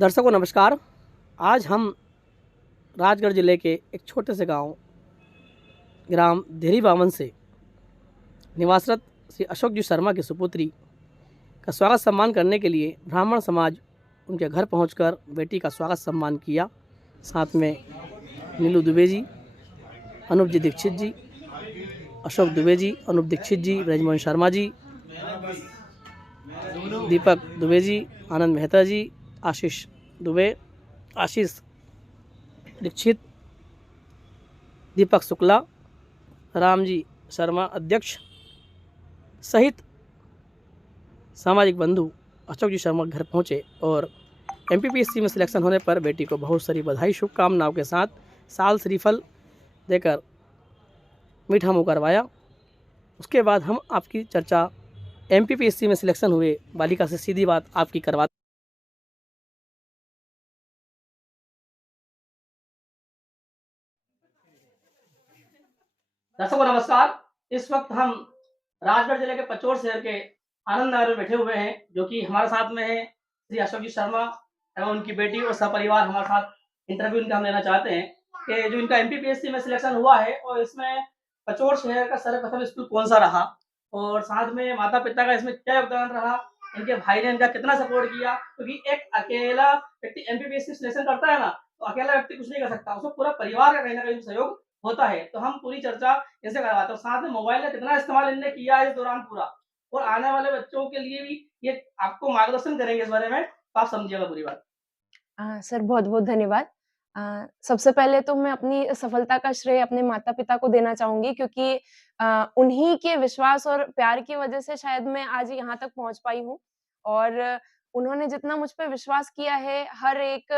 दर्शकों नमस्कार। आज हम राजगढ़ ज़िले के एक छोटे से गांव ग्राम देहरी बामन से निवासरत श्री अशोक जी शर्मा की सुपुत्री का स्वागत सम्मान करने के लिए ब्राह्मण समाज उनके घर पहुंचकर बेटी का स्वागत सम्मान किया। साथ में नीलू दुबे जी, अनूप जी दीक्षित जी, अशोक दुबे जी, अनूप दीक्षित जी, ब्रजमोहन शर्मा जी, दीपक दुबे जी, आनंद मेहता जी, आशीष दुबे, आशीष दीक्षित, दीपक शुक्ला, रामजी शर्मा अध्यक्ष सहित सामाजिक बंधु अशोक जी शर्मा घर पहुंचे और एमपीपीएससी में सिलेक्शन होने पर बेटी को बहुत सारी बधाई शुभकामनाओं के साथ साल श्रीफल देकर मीठा मुंह करवाया। उसके बाद हम आपकी चर्चा एमपीपीएससी में सिलेक्शन हुए बालिका से सीधी बात आपकी करवा। दर्शकों नमस्कार। इस वक्त हम राजगढ़ जिले के पचोर शहर के आनंद नगर में बैठे हुए हैं, जो कि हमारे साथ में है श्री अशोक जी शर्मा एवं उनकी बेटी और सपरिवार हमारे साथ इंटरव्यू इनका हम लेना चाहते हैं कि जो इनका एमपीपीएससी में सिलेक्शन हुआ है और इसमें पचोर शहर का सर्वप्रथम स्कूल कौन सा रहा और साथ में माता पिता का इसमें क्या योगदान रहा, इनके भाई ने इनका कितना सपोर्ट किया, क्योंकि एक अकेला व्यक्ति एमपीपीएससी सिलेक्शन करता है ना, तो अकेला व्यक्ति कुछ नहीं कर सकता, उसको पूरा परिवार का कहीं ना कहीं सहयोग होता है। तो हम पूरी चर्चा इनसे करवाते हैं। साथ में मोबाइल का कितना इस्तेमाल इनने किया है इस दौरान पूरा, और आने वाले बच्चों के लिए भी ये आपको मार्गदर्शन करेंगे इस बारे में, तो आप समझिएगा पूरी बात। सर बहुत-बहुत धन्यवाद। सबसे पहले तो मैं अपनी सफलता का श्रेय अपने माता-पिता को देना चाहूँगी क्योंकि उन्हीं के विश्वास और प्यार की वजह से शायद मैं आज यहाँ तक पहुँच पाई हूँ और उन्होंने जितना मुझ पे विश्वास किया है, हर एक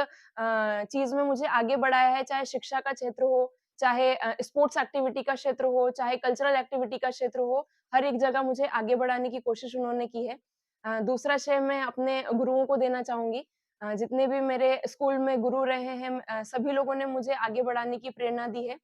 चीज़ में मुझे आगे बढ़ाया है, चाहे शिक्षा का क्षेत्र हो, चाहे स्पोर्ट्स एक्टिविटी का क्षेत्र हो, चाहे कल्चरल एक्टिविटी का क्षेत्र हो, हर एक जगह मुझे आगे बढ़ाने की कोशिश उन्होंने की है। दूसरा श्रेय मैं अपने गुरुओं को देना चाहूँगी। जितने भी मेरे स्कूल में गुरु रहे हैं सभी लोगों ने मुझे आगे बढ़ाने की प्रेरणा दी है।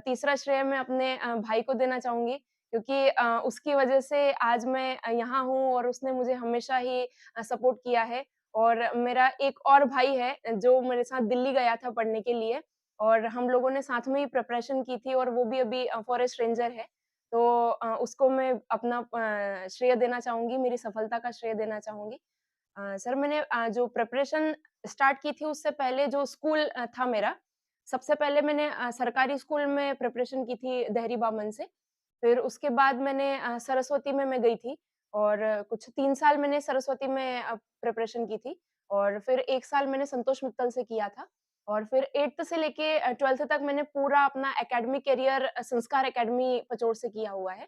तीसरा श्रेय मैं अपने भाई को देना चाहूँगी क्योंकि उसकी वजह से आज मैं यहाँ हूँ और उसने मुझे हमेशा ही सपोर्ट किया है और मेरा एक और भाई है जो मेरे साथ दिल्ली गया था पढ़ने के लिए और हम लोगों ने साथ में ही प्रिपरेशन की थी और वो भी अभी फॉरेस्ट रेंजर है। तो उसको मैं अपना श्रेय देना चाहूँगी, मेरी सफलता का श्रेय देना चाहूँगी। सर मैंने जो प्रिपरेशन स्टार्ट की थी उससे पहले जो स्कूल था मेरा, सबसे पहले मैंने सरकारी स्कूल में प्रिपरेशन की थी देहरी बामन से। फिर उसके बाद मैंने सरस्वती में मैं गई थी और कुछ 3 साल मैंने सरस्वती में प्रिपरेशन की थी और फिर 1 साल मैंने संतोष मित्तल से किया था और फिर 8th से लेके 12th तक मैंने पूरा अपना एकेडमिक करियर संस्कार अकेडमी पचोड़ से किया हुआ है।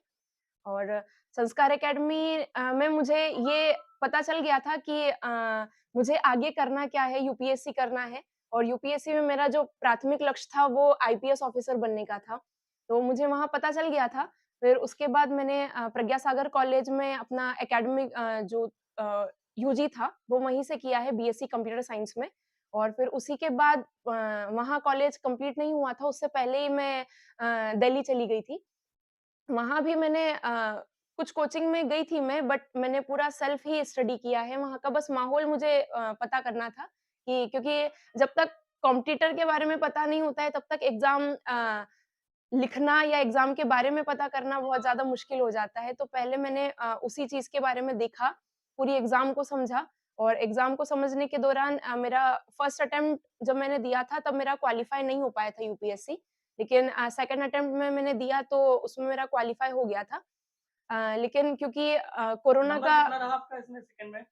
और संस्कार अकेडमी में मुझे ये पता चल गया था कि मुझे आगे करना क्या है, यूपीएससी करना है और यूपीएससी में मेरा जो प्राथमिक लक्ष्य था वो आईपीएस ऑफिसर बनने का था। तो मुझे वहाँ पता चल गया था। फिर उसके बाद मैंने प्रज्ञा सागर कॉलेज में अपना एकेडमिक जो यूजी था, वो वहीं से किया है बीएससी कंप्यूटर साइंस में और फिर उसी के बाद वहाँ कॉलेज कंप्लीट नहीं हुआ था, उससे पहले ही मैं दिल्ली चली गई थी। वहाँ भी मैंने कुछ कोचिंग में गई थी मैं बट मैंने पूरा सेल्फ ही स्टडी किया है, वहाँ का बस माहौल मुझे पता करना था कि क्योंकि जब तक कॉम्पिटिटर के बारे में पता नहीं होता है तब तक एग्ज़ाम लिखना या एग्ज़ाम के बारे में पता करना बहुत ज़्यादा मुश्किल हो जाता है। तो पहले मैंने उसी चीज़ के बारे में देखा, पूरी एग्ज़ाम को समझा और एग्ज़ाम को समझने के दौरान मेरा फर्स्ट अटेम्प्ट जब मैंने दिया था तब मेरा क्वालीफाई नहीं हो पाया था यूपीएससी। लेकिन सेकंड अटेम्प्ट में मैंने दिया तो उसमें मेरा क्वालीफाई हो गया था। लेकिन क्योंकि कोरोना नंबर का कितना रहा आपका इसमें सेकंड में?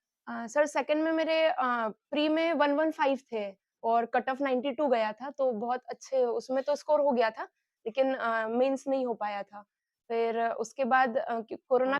सर सेकंड में मेरे प्री में 115 थे और कट ऑफ 92 गया था, तो बहुत अच्छे उसमें तो स्कोर हो गया था, लेकिन मेंस नहीं हो पाया था। फिर उसके बाद कोरोना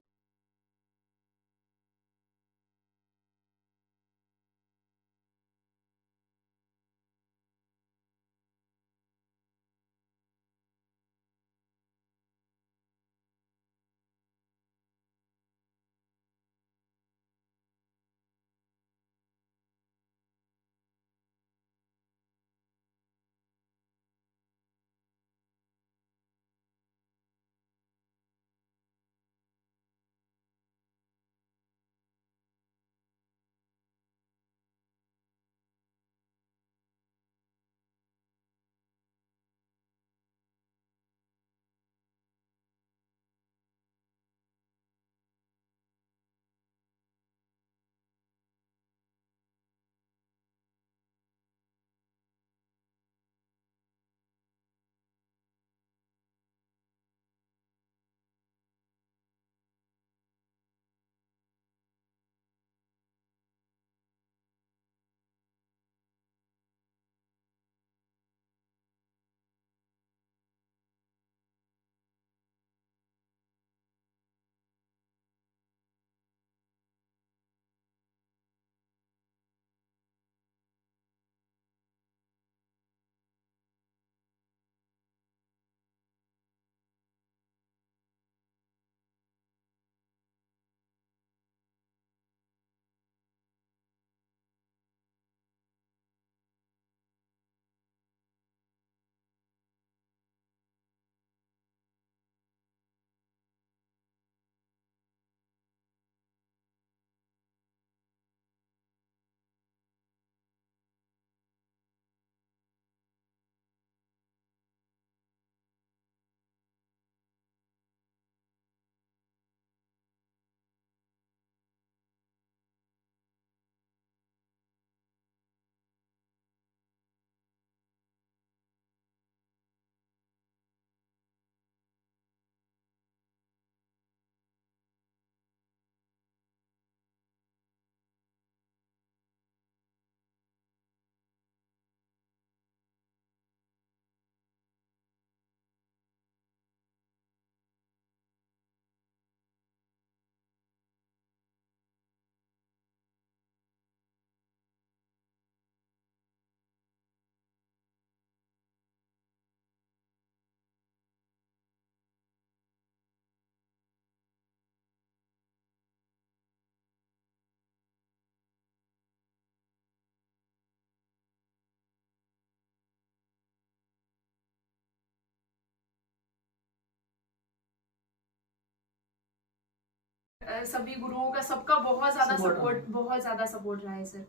सभी गुरुओं का, सबका बहुत ज़्यादा Support सपोर्ट, बहुत ज़्यादा सपोर्ट रहा है सर।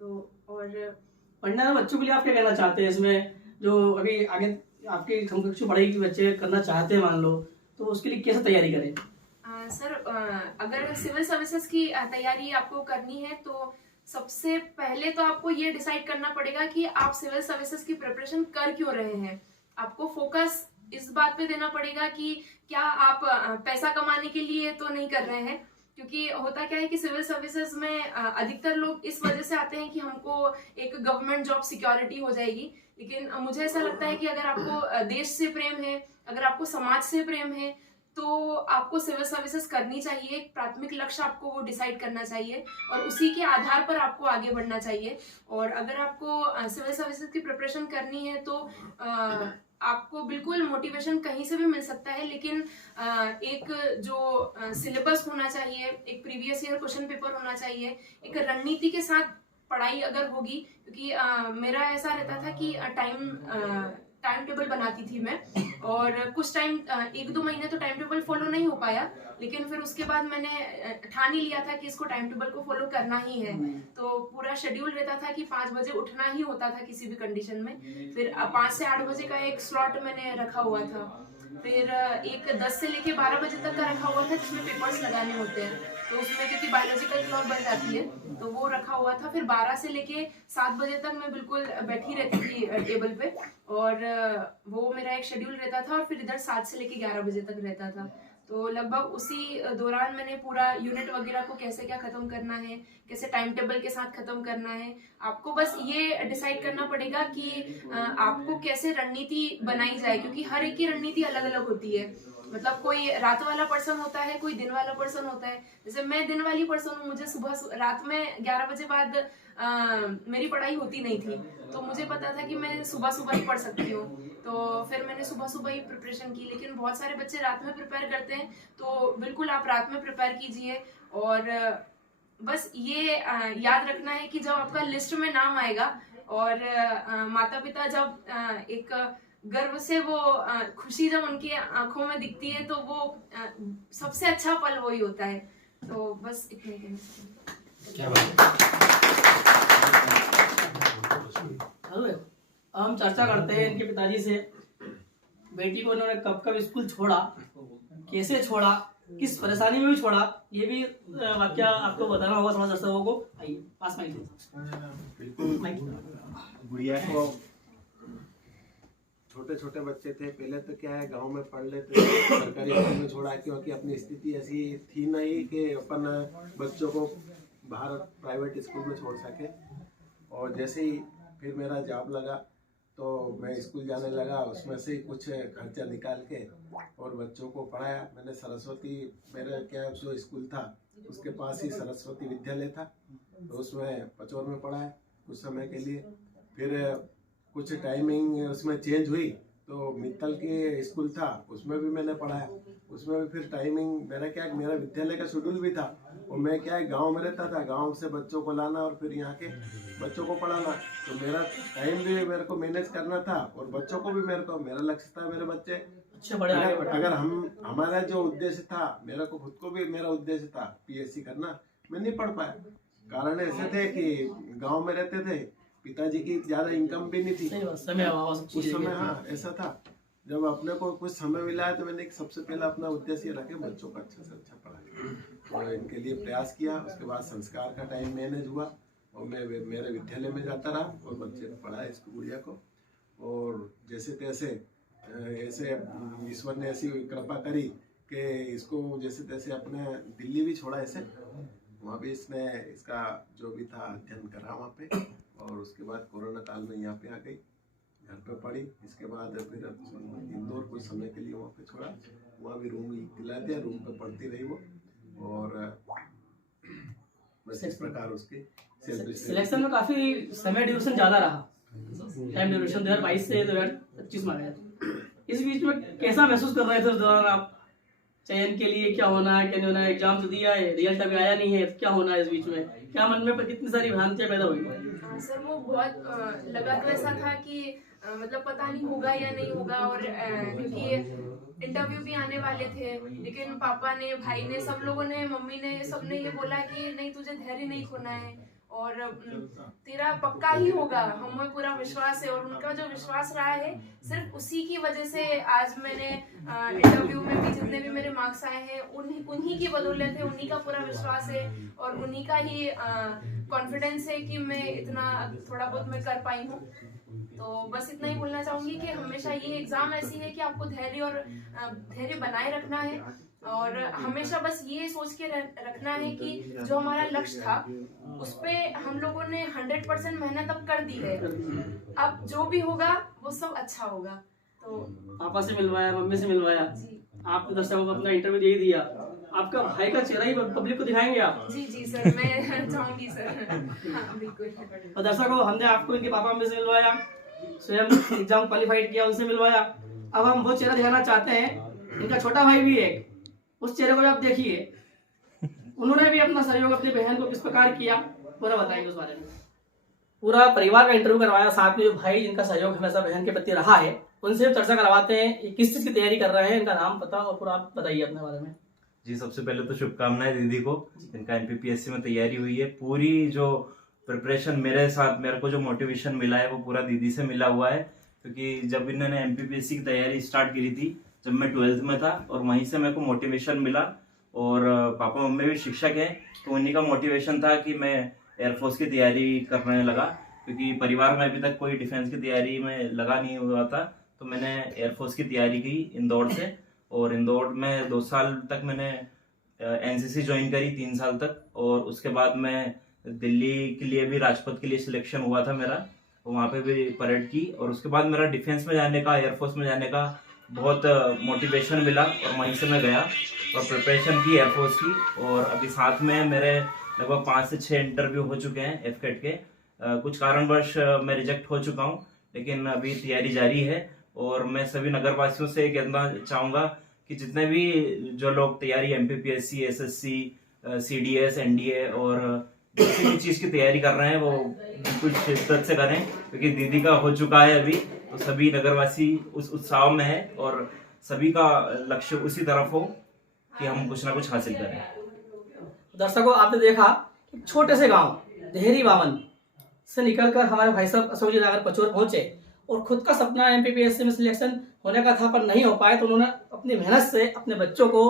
तो और पढ़ने वाले बच्चों के लिए आप क्या कहना चाहते हैं इसमें, जो अभी आगे आपकी समकक्ष पढ़ाई के बच्चे करना चाहते हैं मान लो, तो उसके लिए कैसे तैयारी करें? सर अगर सिविल सर्विसेज की तैयारी आपको करनी है तो सबसे पहले तो आपको ये डिसाइड करना पड़ेगा कि आप सिविल सर्विसेज की प्रिपरेशन कर क्यों रहे हैं। आपको फोकस इस बात पे देना पड़ेगा कि क्या आप पैसा कमाने के लिए तो नहीं कर रहे हैं, क्योंकि होता क्या है कि सिविल सर्विसेज में अधिकतर लोग इस वजह से आते हैं कि हमको एक गवर्नमेंट जॉब सिक्योरिटी हो जाएगी। लेकिन मुझे ऐसा लगता है कि अगर आपको देश से प्रेम है, अगर आपको समाज से प्रेम है, तो आपको सिविल सर्विसेज करनी चाहिए। एक प्राथमिक लक्ष्य आपको वो डिसाइड करना चाहिए और उसी के आधार पर आपको आगे बढ़ना चाहिए। और अगर आपको सिविल सर्विसेज की प्रिपरेशन करनी है तो आपको बिल्कुल मोटिवेशन कहीं से भी मिल सकता है, लेकिन एक जो सिलेबस होना चाहिए, एक प्रीवियस ईयर क्वेश्चन पेपर होना चाहिए, एक रणनीति के साथ पढ़ाई अगर होगी, क्योंकि मेरा ऐसा रहता था कि टाइम टेबल बनाती थी मैं, और कुछ टाइम 1-2 महीने तो टाइम टेबल फॉलो नहीं हो पाया, लेकिन फिर उसके बाद मैंने ठान ही लिया था कि इसको टाइम टेबल को फॉलो करना ही है। तो पूरा शेड्यूल रहता था कि 5 बजे उठना ही होता था किसी भी कंडीशन में। फिर 5 से 8 बजे का एक स्लॉट मैंने रखा हुआ था, फिर एक 10 से लेके 12 बजे तक का रखा हुआ था जिसमें पेपर्स लगाने होते हैं, तो उसमें क्योंकि बायोलॉजिकल क्लॉक बन जाती है तो वो रखा हुआ था। फिर 12 से लेके 7 बजे तक मैं बिल्कुल बैठी रहती थी टेबल पे, और वो मेरा एक शेड्यूल रहता था, और फिर इधर 7 से लेके 11 बजे तक रहता था। तो लगभग उसी दौरान मैंने पूरा यूनिट वगैरह को कैसे क्या खत्म करना है, कैसे टाइम टेबल के साथ खत्म करना है, आपको बस ये डिसाइड करना पड़ेगा कि आपको कैसे रणनीति बनाई जाए, क्योंकि हर एक की रणनीति अलग अलग होती है। मतलब कोई रात वाला पर्सन होता है, कोई दिन वाला पर्सन होता है। जैसे मैं दिन वाली पर्सन हूँ, मुझे सुबह रात में 11 बजे बाद मेरी पढ़ाई होती नहीं थी, तो मुझे पता था कि मैं सुबह सुबह ही पढ़ सकती हूँ, तो फिर मैंने सुबह सुबह ही प्रिपरेशन की। लेकिन बहुत सारे बच्चे रात में प्रिपेयर करते हैं, तो बिल्कुल आप रात में प्रिपेयर कीजिए। और बस ये याद रखना है कि जब आपका लिस्ट में नाम आएगा और माता पिता जब एक गर्व से वो खुशी जब उनकी आंखों में दिखती है, तो वो सबसे अच्छा पल वही होता है। तो बस इतना ही कहना चाहूंगी। क्या बात हेलो, हम चर्चा करते हैं इनके पिताजी से, बेटी को इन्होंने कब कब स्कूल छोड़ा, कैसे छोड़ा, किस परेशानी में भी छोड़ा, ये भी वाक्य आपको बताना होगा समाज दर्शकों को। आइए पास में गुड़िया को छोटे छोटे बच्चे थे, पहले तो क्या है गांव में पढ़ लेते थे, सरकारी स्कूल में छोड़ा क्योंकि अपनी स्थिति ऐसी थी नहीं कि अपन बच्चों को बाहर प्राइवेट स्कूल में छोड़ सके। और जैसे ही फिर मेरा जॉब लगा तो मैं स्कूल जाने लगा, उसमें से ही कुछ खर्चा निकाल के और बच्चों को पढ़ाया। मैंने सरस्वती, मेरा क्या जो स्कूल था उसके पास ही सरस्वती विद्यालय था, तो उसमें पचौर में पढ़ाया कुछ समय के लिए। फिर कुछ टाइमिंग उसमें चेंज हुई तो मित्तल के स्कूल था, उसमें भी मैंने पढ़ाया। उसमें भी फिर टाइमिंग मेरा क्या, मेरा विद्यालय का शेड्यूल भी था, और मैं क्या गांव में रहता था, गांव से बच्चों को लाना और फिर यहाँ के बच्चों को पढ़ाना, तो मेरा टाइम भी मेरे को मैनेज करना था और बच्चों को भी मेरा लक्ष्य था मेरे बच्चे अच्छे बड़े आगे बढ़े। अगर हमारा जो उद्देश्य था, मेरा को खुद को भी मेरा उद्देश्य था पीएससी करना, मैं नहीं पढ़ पाया। कारण ऐसे थे कि गाँव में रहते थे, पिताजी की ज्यादा इनकम भी नहीं थी उस समय। हाँ ऐसा था, जब अपने को कुछ समय मिला है तो मैंने सबसे पहला अपना उद्देश्य रखे बच्चों को अच्छा से अच्छा पढ़ाया और इनके लिए प्रयास किया। उसके बाद संस्कार का टाइम मैनेज हुआ और मैं मेरे विद्यालय में जाता रहा और बच्चे को पढ़ाया, इसको गुड़िया को। और जैसे तैसे ऐसे ईश्वर ने ऐसी कृपा करी कि इसको जैसे तैसे अपने दिल्ली भी छोड़ा, ऐसे वहाँ भी इसने इसका जो भी था अध्ययन करा वहाँ पे, और उसके बाद कोरोना काल में यहाँ पे आ गई, घर पे पढ़ी। इसके बाद फिर इंदौर कुछ समय के लिए वहाँ पे छोड़ा, वहाँ भी रूम दिला दिया, रूम पे पढ़ती रही वो। और बस इस प्रकार उसकी सिलेक्शन में काफी समय ड्यूरेशन ज्यादा रहा, टाइम ड्यूरेशन 2022 से 2025 में आया। इस बीच में कैसा महसूस कर रहे थे उस दौरान आप चयन के लिए क्या होना है, क्या नहीं होना है, एग्जाम तो दिया है, रिजल्ट अभी आया नहीं है, तो क्या होना है इस बीच में, क्या मन में कितनी सारी भ्रांतियां पैदा हुई? सर वो बहुत लगा तो ऐसा था कि मतलब पता नहीं होगा या नहीं होगा, और क्योंकि इंटरव्यू भी आने वाले थे, लेकिन पापा ने, भाई ने, सब लोगों ने, मम्मी ने, सबने ये बोला कि नहीं तुझे धैर्य नहीं खोना है और तेरा पक्का ही होगा, हमें पूरा विश्वास है। और उनका जो विश्वास रहा है सिर्फ उसी की वजह से आज मैंने इंटरव्यू में भी जितने भी मेरे मार्क्स आए हैं उन्हीं की बदौलत है, उन्हीं का पूरा विश्वास है और उन्हीं का ही कॉन्फिडेंस है कि मैं इतना थोड़ा बहुत मैं कर पाई हूँ। तो बस इतना ही बोलना चाहूंगी कि हमेशा ये एग्जाम ऐसी है कि आपको धैर्य बनाए रखना है और हमेशा बस ये सोच के रखना है कि जो हमारा लक्ष्य था उस पे हम लोगों ने 100% मेहनत अब कर दी है, अब जो भी होगा वो सब अच्छा होगा। तो पापा से मिलवाया, मम्मी से मिलवाया, आप दर्शकों को अपना इंटरव्यू दे दिया, आपका भाई का चेहरा ही पब्लिक को दिखाएंगे आप? जी सर, मैं चाहूंगी सर। हाँ, बिल्कुल। और दर्शकों, हमने आपको इनके पापा मम्मी से मिलवाया, स्वयं एग्जाम क्वालिफाइड किया उनसे मिलवाया, अब हम वो चेहरा दिखाना चाहते हैं। इनका छोटा भाई भी है, उस चेहरे को आप देखिए, उन्होंने भी अपना सहयोग अपनी बहन को किस प्रकार किया, पूरा बताइए उस बारे में। पूरा परिवार का इंटरव्यू करवाया, साथ में जो भाई जिनका सहयोग हमेशा बहन के प्रति रहा है उनसे चर्चा करवाते हैं, किस चीज की तैयारी कर रहे हैं, इनका नाम पता और पूरा आप बताइए अपने बारे में। जी, सबसे पहले तो शुभकामनाएं दीदी को, जिनका एमपीपीएससी में तैयारी हुई है। पूरी जो प्रिपरेशन मेरे साथ, मेरे को जो मोटिवेशन मिला है वो पूरा दीदी से मिला हुआ है, क्योंकि जब इन्होंने एमपीपीएससी की तैयारी स्टार्ट करी थी जब मैं 12th में था, और वहीं से मेरे को मोटिवेशन मिला। और पापा मम्मी भी शिक्षक हैं, तो उन्हीं का मोटिवेशन था कि मैं एयरफोर्स की तैयारी करने लगा, क्योंकि परिवार में अभी तक कोई डिफेंस की तैयारी में लगा नहीं हुआ था। तो मैंने एयरफोर्स की तैयारी की इंदौर से, और इंदौर में 2 साल तक मैंने एनसीसी ज्वाइन करी, 3 साल तक। और उसके बाद मैं दिल्ली के लिए भी, राजपथ के लिए सिलेक्शन हुआ था मेरा, वहाँ पे भी परेड की। और उसके बाद मेरा डिफेंस में जाने का, एयरफोर्स में जाने का बहुत मोटिवेशन मिला, और वहीं से मैं गया और प्रिपरेशन की एयरफोर्स की। और अभी साथ में मेरे लगभग 5 से 6 इंटरव्यू हो चुके हैं एफकेट के। कुछ कारणवश मैं रिजेक्ट हो चुका हूँ, लेकिन अभी तैयारी जारी है। और मैं सभी नगरवासियों से कहना चाहूँगा कि जितने भी जो लोग तैयारी एमपीपीएससी, एसएससी, सीडीएस, एनडीए और किसी भी चीज़ की तैयारी कर रहे हैं वो बिल्कुल शिद्दत से करें, क्योंकि दीदी का हो चुका है अभी। तो सभी नगरवासी उस उत्साह में है और सभी का लक्ष्य उसी तरफ हो कि हम कुछ ना कुछ हासिल करें। दर्शकों, आपने देखा कि छोटे से गांव देहरी बावन से निकलकर हमारे भाई साहब अशोक जी नगर पचोर पहुंचे और खुद का सपना एमपीपीएससी में सिलेक्शन होने का था पर नहीं हो पाए, तो उन्होंने अपनी मेहनत से अपने बच्चों को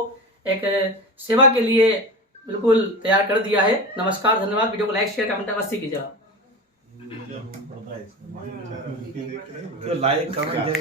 एक सेवा के लिए बिल्कुल तैयार कर दिया है। नमस्कार, धन्यवाद। वीडियो को लाइक, शेयर, कमेंट अवश्य कीजिएगा। Like comment